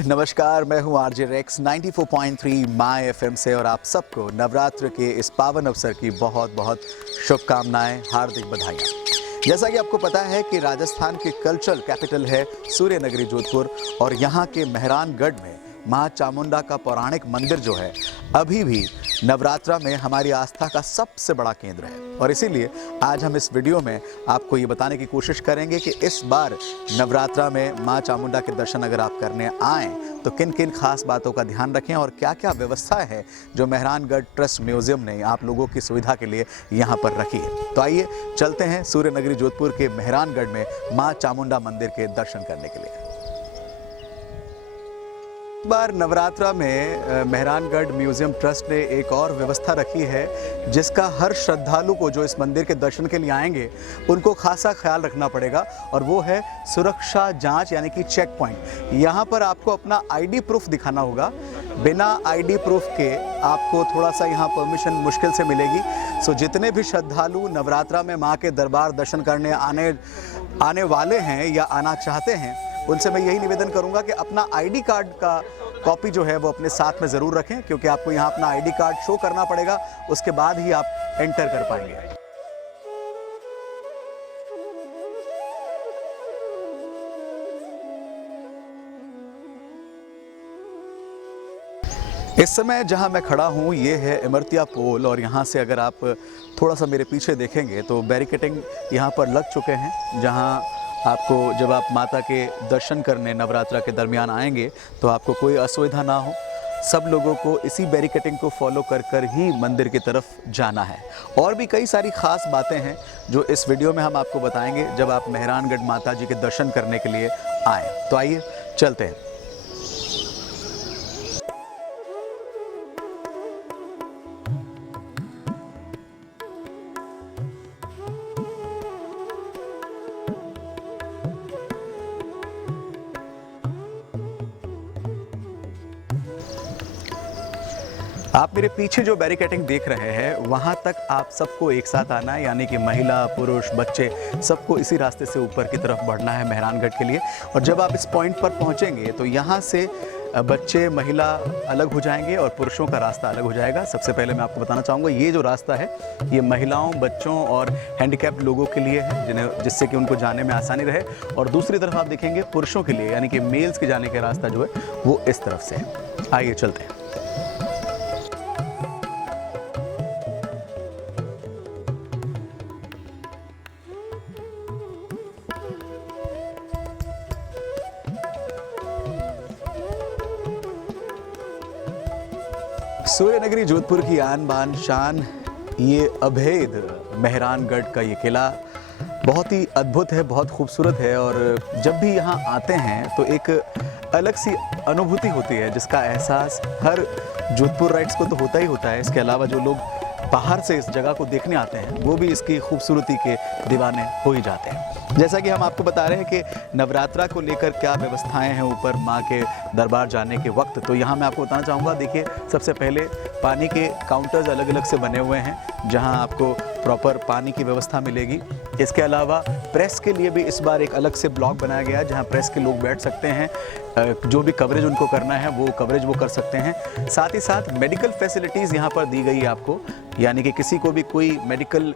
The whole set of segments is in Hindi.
नमस्कार, मैं हूं आरजे रेक्स 94.3 माय एफएम से और आप सबको नवरात्र के इस पावन अवसर की बहुत बहुत शुभकामनाएं, हार्दिक बधाइयां। जैसा कि आपको पता है कि राजस्थान की कल्चरल कैपिटल है सूर्य नगरी जोधपुर और यहाँ के मेहरानगढ़ में माँ चामुंडा का पौराणिक मंदिर जो है अभी भी नवरात्रा में हमारी आस्था का सबसे बड़ा केंद्र है। और इसीलिए आज हम इस वीडियो में आपको ये बताने की कोशिश करेंगे कि इस बार नवरात्रा में माँ चामुंडा के दर्शन अगर आप करने आएँ तो किन किन खास बातों का ध्यान रखें और क्या क्या व्यवस्था है जो मेहरानगढ़ ट्रस्ट म्यूजियम ने आप लोगों की सुविधा के लिए यहाँ पर रखी है। तो आइए चलते हैं सूर्य नगरी जोधपुर के मेहरानगढ़ में माँ चामुंडा मंदिर के दर्शन करने के लिए। इस बार नवरात्रा में मेहरानगढ़ म्यूजियम ट्रस्ट ने एक और व्यवस्था रखी है जिसका हर श्रद्धालु को जो इस मंदिर के दर्शन के लिए आएंगे उनको खासा ख्याल रखना पड़ेगा और वो है सुरक्षा जांच यानी कि चेक पॉइंट। यहाँ पर आपको अपना आईडी प्रूफ दिखाना होगा। बिना आईडी प्रूफ के आपको थोड़ा सा यहाँ परमिशन मुश्किल से मिलेगी। सो जितने भी श्रद्धालु नवरात्रा में माँ के दरबार दर्शन करने आने वाले हैं या आना चाहते हैं उनसे मैं यही निवेदन करूंगा कि अपना आईडी कार्ड का कॉपी जो है वो अपने साथ में ज़रूर रखें, क्योंकि आपको यहाँ अपना आईडी कार्ड शो करना पड़ेगा, उसके बाद ही आप एंटर कर पाएंगे। इस समय जहां मैं खड़ा हूं ये है इमरतिया पोल और यहां से अगर आप थोड़ा सा मेरे पीछे देखेंगे तो बैरिकेडिंग यहां पर लग चुके हैं, जहां आपको जब आप माता के दर्शन करने नवरात्रा के दरमियान आएंगे तो आपको कोई असुविधा ना हो। सब लोगों को इसी बैरिकेडिंग को फॉलो कर ही मंदिर की तरफ जाना है। और भी कई सारी ख़ास बातें हैं जो इस वीडियो में हम आपको बताएंगे जब आप मेहरानगढ़ माता जी के दर्शन करने के लिए आएँ। तो आइए चलते हैं। आप मेरे पीछे जो बैरिकेडिंग देख रहे हैं वहाँ तक आप सबको एक साथ आना है, यानी कि महिला पुरुष बच्चे सबको इसी रास्ते से ऊपर की तरफ बढ़ना है मेहरानगढ़ के लिए। और जब आप इस पॉइंट पर पहुँचेंगे तो यहाँ से बच्चे महिला अलग हो जाएंगे और पुरुषों का रास्ता अलग हो जाएगा। सबसे पहले मैं आपको बताना चाहूँगा ये जो रास्ता है ये महिलाओं, बच्चों और हैंडीकैप्ड लोगों के लिए है जिससे कि उनको जाने में आसानी रहे। और दूसरी तरफ आप देखेंगे पुरुषों के लिए यानी कि मेल्स के जाने का रास्ता जो है वो इस तरफ से है। आइए चलते हैं। सूर्य नगरी जोधपुर की आन बान शान ये अभेद मेहरानगढ़ का ये किला बहुत ही अद्भुत है, बहुत खूबसूरत है। और जब भी यहाँ आते हैं तो एक अलग सी अनुभूति होती है जिसका एहसास हर जोधपुर राइट्स को तो होता ही होता है। इसके अलावा जो लोग बाहर से इस जगह को देखने आते हैं वो भी इसकी खूबसूरती के दीवाने हो ही जाते हैं। जैसा कि हम आपको बता रहे हैं कि नवरात्रा को लेकर क्या व्यवस्थाएं हैं ऊपर माँ के दरबार जाने के वक्त, तो यहाँ मैं आपको बताना चाहूँगा। देखिए, सबसे पहले पानी के काउंटर्स अलग अलग से बने हुए हैं जहाँ आपको प्रॉपर पानी की व्यवस्था मिलेगी। इसके अलावा प्रेस के लिए भी इस बार एक अलग से ब्लॉक बनाया गया है जहाँ प्रेस के लोग बैठ सकते हैं, जो भी कवरेज उनको करना है वो कवरेज वो कर सकते हैं। साथ ही साथ मेडिकल फैसिलिटीज़ यहाँ पर दी गई है आपको, यानी कि किसी को भी कोई मेडिकल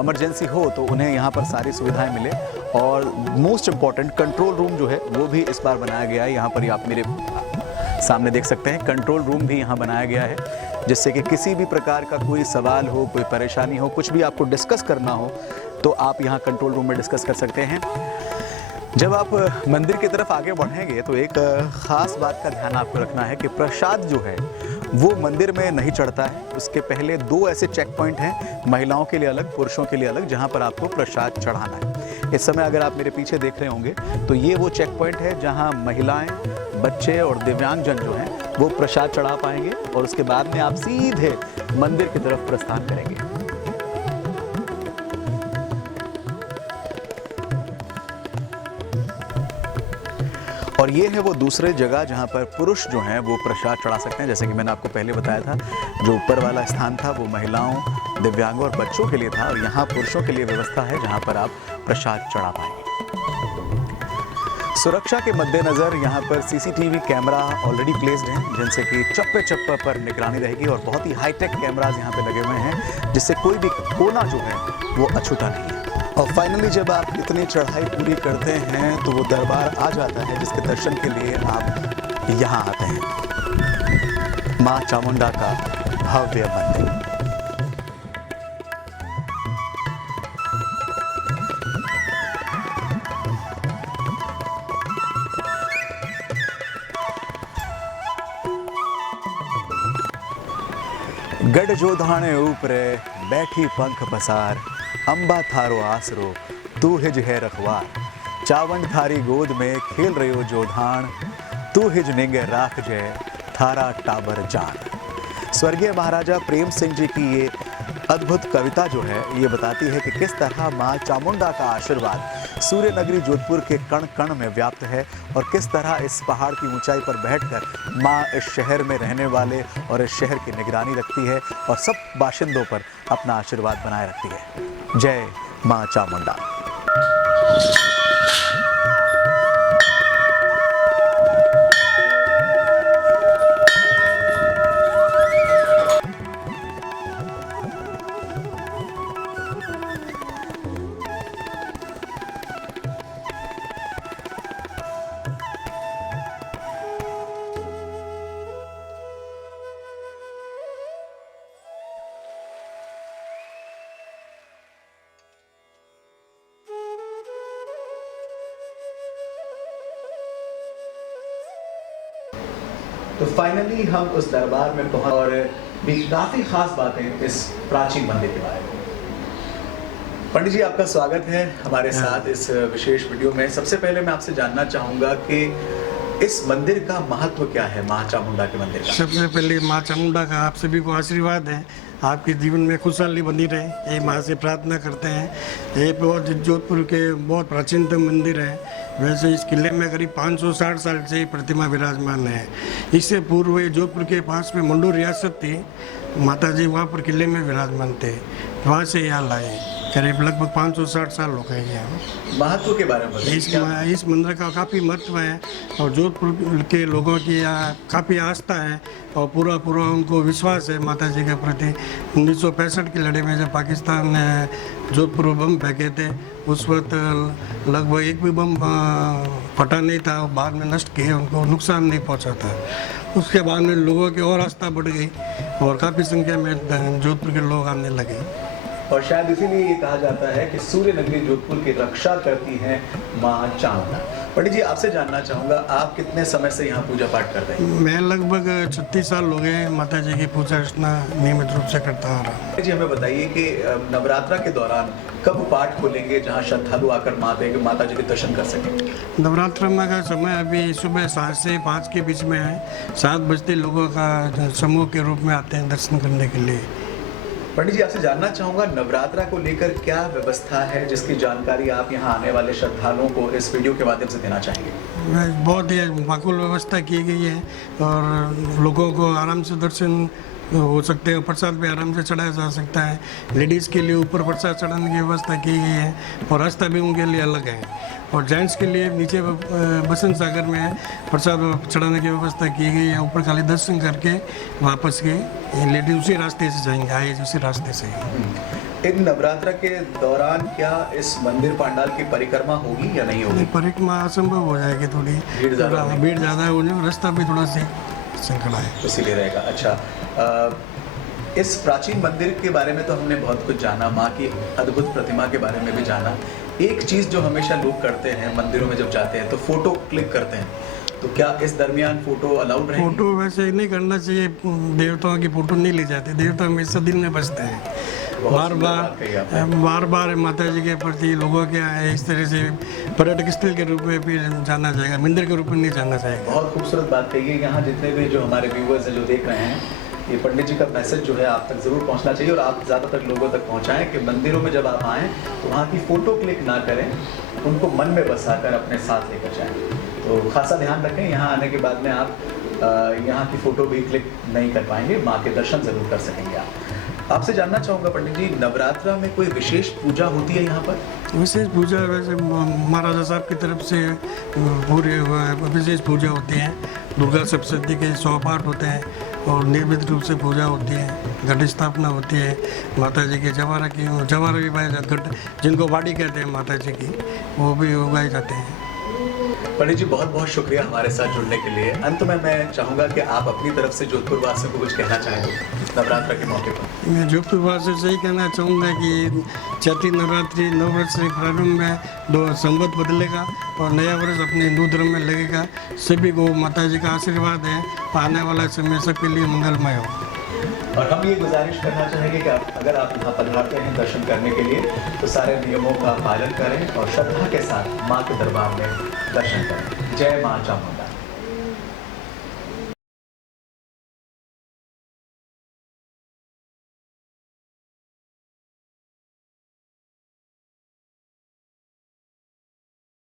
इमरजेंसी हो तो उन्हें यहाँ पर सारी सुविधाएं मिले। और मोस्ट इम्पॉर्टेंट कंट्रोल रूम जो है वो भी इस बार बनाया गया है। यहाँ पर आप मेरे सामने देख सकते हैं कंट्रोल रूम भी यहाँ बनाया गया है, जिससे कि किसी भी प्रकार का कोई सवाल हो, कोई परेशानी हो, कुछ भी आपको डिस्कस करना हो तो आप यहाँ कंट्रोल रूम में डिस्कस कर सकते हैं। जब आप मंदिर की तरफ आगे बढ़ेंगे तो एक ख़ास बात का ध्यान आपको रखना है कि प्रसाद जो है वो मंदिर में नहीं चढ़ता है। उसके पहले दो ऐसे चेक पॉइंट हैं, महिलाओं के लिए अलग, पुरुषों के लिए अलग, जहाँ पर आपको प्रसाद चढ़ाना है। इस समय अगर आप मेरे पीछे देख रहे होंगे तो ये वो चेक पॉइंट है जहाँ महिलाएं, बच्चे और दिव्यांगजन जो हैं वो प्रसाद चढ़ा पाएंगे और उसके बाद में आप सीधे मंदिर की तरफ प्रस्थान करेंगे। और ये है वो दूसरे जगह जहाँ पर पुरुष जो हैं वो प्रसाद चढ़ा सकते हैं। जैसे कि मैंने आपको पहले बताया था, जो ऊपर वाला स्थान था वो महिलाओं, दिव्यांगों और बच्चों के लिए था, और यहाँ पुरुषों के लिए व्यवस्था है जहाँ पर आप प्रसाद चढ़ा पाएंगे। सुरक्षा के मद्देनज़र यहाँ पर सीसीटीवी कैमरा ऑलरेडी प्लेस्ड हैं, जिनसे कि चप्पे चप्पे पर निगरानी रहेगी और बहुत ही हाईटेक कैमराज यहाँ पे लगे हुए हैं, जिससे कोई भी कोना जो है वो अछूता नहीं है। और फाइनली जब आप इतनी चढ़ाई पूरी करते हैं तो वो दरबार आ जाता है, जिसके दर्शन के लिए आप यहाँ आते हैं। माँ चामुंडा का भव्य मंदिर। गढ़ जोधाने ऊपरे बैठी पंख पसार, अंबा थारो आसरो तू हिज है रखवार। चावंड थारी गोद में खेल रहे हो जोधान, तू हिज निंगे राख जय थारा टाबर जान। स्वर्गीय महाराजा प्रेम सिंह जी की ये अद्भुत कविता जो है ये बताती है कि किस तरह माँ चामुंडा का आशीर्वाद सूर्य नगरी जोधपुर के कण कण में व्याप्त है और किस तरह इस पहाड़ की ऊंचाई पर बैठकर माँ इस शहर में रहने वाले और इस शहर की निगरानी रखती है और सब बाशिंदों पर अपना आशीर्वाद बनाए रखती है। जय माँ चामुंडा। तो फाइनली हम उस दरबार में पहुंचे और भी काफ़ी खास बातें इस प्राचीन मंदिर के बारे में। पंडित जी, आपका स्वागत है हमारे साथ इस विशेष वीडियो में। सबसे पहले मैं आपसे जानना चाहूँगा कि इस मंदिर का महत्व क्या है, माँ चामुंडा के मंदिर का? सबसे पहले माँ चामुंडा का आप सभी को आशीर्वाद है, आपके जीवन में खुशहाली बनी रहे, ये माँ से प्रार्थना करते हैं। ये बहुत जोधपुर के बहुत प्राचीनतम मंदिर है। वैसे इस किले में करीब 560 साल से प्रतिमा विराजमान है। इससे पूर्व ये जोधपुर के पास में मंडू रियासत थी, माता जी वहाँ पर किले में विराजमान थे, वहाँ से यहाँ लाए। करीब लगभग 560 साल हो गए हैं। महत्व के बारे में इस मंदिर का काफ़ी महत्व है और जोधपुर के लोगों की काफ़ी आस्था है और पूरा उनको विश्वास है माता जी के प्रति। 1965 की लड़ाई में जब पाकिस्तान ने जोधपुर बम फेंके थे, उस वक्त लगभग एक भी बम फटा नहीं था, बाद में नष्ट किए, उनको नुकसान नहीं पहुंचा था। उसके बाद में लोगों की और आस्था बढ़ गई और काफ़ी संख्या में जोधपुर के लोग आने लगे। और शायद इसीलिए ये कहा जाता है कि सूर्य नगरी जोधपुर की रक्षा करती है माँ चामुंडा। पंडित जी, आपसे जानना चाहूँगा, आप कितने समय से यहाँ पूजा पाठ कर रहे हैं? मैं लगभग 36 साल हो गए माता जी की पूजा अर्चना नियमित रूप से करता आ रहा हूँ। जी, हमें बताइए कि नवरात्रा के दौरान कब पाठ खोलेंगे जहाँ श्रद्धालु आकर माता जी के दर्शन कर सकें? नवरात्र में का समय अभी सुबह 7 से 5 के बीच में है। 7 बजते लोगों का समूह के रूप में आते हैं दर्शन करने के लिए। पंडित जी, आपसे जानना चाहूँगा, नवरात्रा को लेकर क्या व्यवस्था है जिसकी जानकारी आप यहाँ आने वाले श्रद्धालुओं को इस वीडियो के माध्यम से देना चाहेंगे? बहुत ही माकूल व्यवस्था की गई है और लोगों को आराम से दर्शन हो सकते हैं, प्रसाद भी आराम से चढ़ाया जा सकता है। लेडीज़ के लिए ऊपर प्रसाद चढ़ाने की व्यवस्था की गई है और रास्ता भी उनके लिए अलग है। और जेंट्स के लिए नीचे बसंत सागर में प्रसाद चढ़ाने की व्यवस्था की गई है। ऊपर खाली दर्शन करके वापस के लेडीज उसी रास्ते से जाएंगे, आए उसी रास्ते से। इन नवरात्र के दौरान क्या इस मंदिर पांडाल की परिक्रमा होगी या नहीं होगी? परिक्रमा असंभव हो जाएगी, थोड़ी भीड़ ज़्यादा होने, रास्ता भी थोड़ा सी संकड़ा है, इसीलिए रहेगा। अच्छा, इस प्राचीन मंदिर के बारे में तो हमने बहुत कुछ जाना, माँ की अद्भुत प्रतिमा के बारे में भी जाना। एक चीज़ जो हमेशा लोग करते हैं मंदिरों में जब जाते हैं तो फोटो क्लिक करते हैं, तो क्या इस दरमियान फोटो अलाउड रहेगी? फोटो वैसे नहीं करना चाहिए, देवताओं की फोटो नहीं ली जाती, देवता हमेशा दिल में बसते हैं। बार बार माता जी के प्रति लोगों के इस तरह से पर्यटक स्थल के रूप में भी जाना जाएगा, मंदिर के रूप में नहीं जाना जाएगा। बहुत खूबसूरत बात कही है। यहाँ जितने भी जो हमारे व्यूवर्स हैं जो देख रहे हैं, ये पंडित जी का मैसेज जो है आप तक ज़रूर पहुँचना चाहिए और आप ज़्यादातर लोगों तक पहुँचाएं कि मंदिरों में जब आप आएँ तो वहाँ की फ़ोटो क्लिक ना करें, उनको मन में बसाकर अपने साथ लेकर जाएँ। तो खासा ध्यान रखें, यहाँ आने के बाद में आप यहाँ की फ़ोटो भी क्लिक नहीं कर पाएंगे, माँ के दर्शन ज़रूर कर सकेंगे आप। आपसे जानना चाहूँगा पंडित जी, नवरात्रा में कोई विशेष पूजा होती है यहाँ पर? विशेष पूजा वैसे महाराजा साहब की तरफ से पूरे विशेष पूजा होती है। दुर्गा सप्तशती के 100 पाठ होते हैं और नियमित रूप से पूजा होती है। घट स्थापना होती है माता जी के जवारा भी उगाए जाते, जिनको वाड़ी कहते हैं माता जी की, वो भी उगाए जाते हैं। पंडित जी बहुत बहुत शुक्रिया हमारे साथ जुड़ने के लिए। अंत में मैं चाहूँगा कि आप अपनी तरफ से जोधपुर वासियों को कुछ कहना चाहें नवरात्रा के मौके पर। मैं जोधपुर वासियों से यही कहना चाहूँगा कि चैती नवरात्रि नववर्ष से प्रारंभ में 2 संवत बदलेगा और नया वर्ष अपने हिंदू धर्म में लगेगा। सभी को माता जी का आशीर्वाद है, आने वाला समय सबके लिए मंगलमय हो। और हम ये गुजारिश करना चाहेंगे कि अगर आप यहाँ पधारते हैं दर्शन करने के लिए तो सारे नियमों का पालन करें और श्रद्धा के साथ माँ के दरबार में दर्शन करें। जय माँ चामुंडा।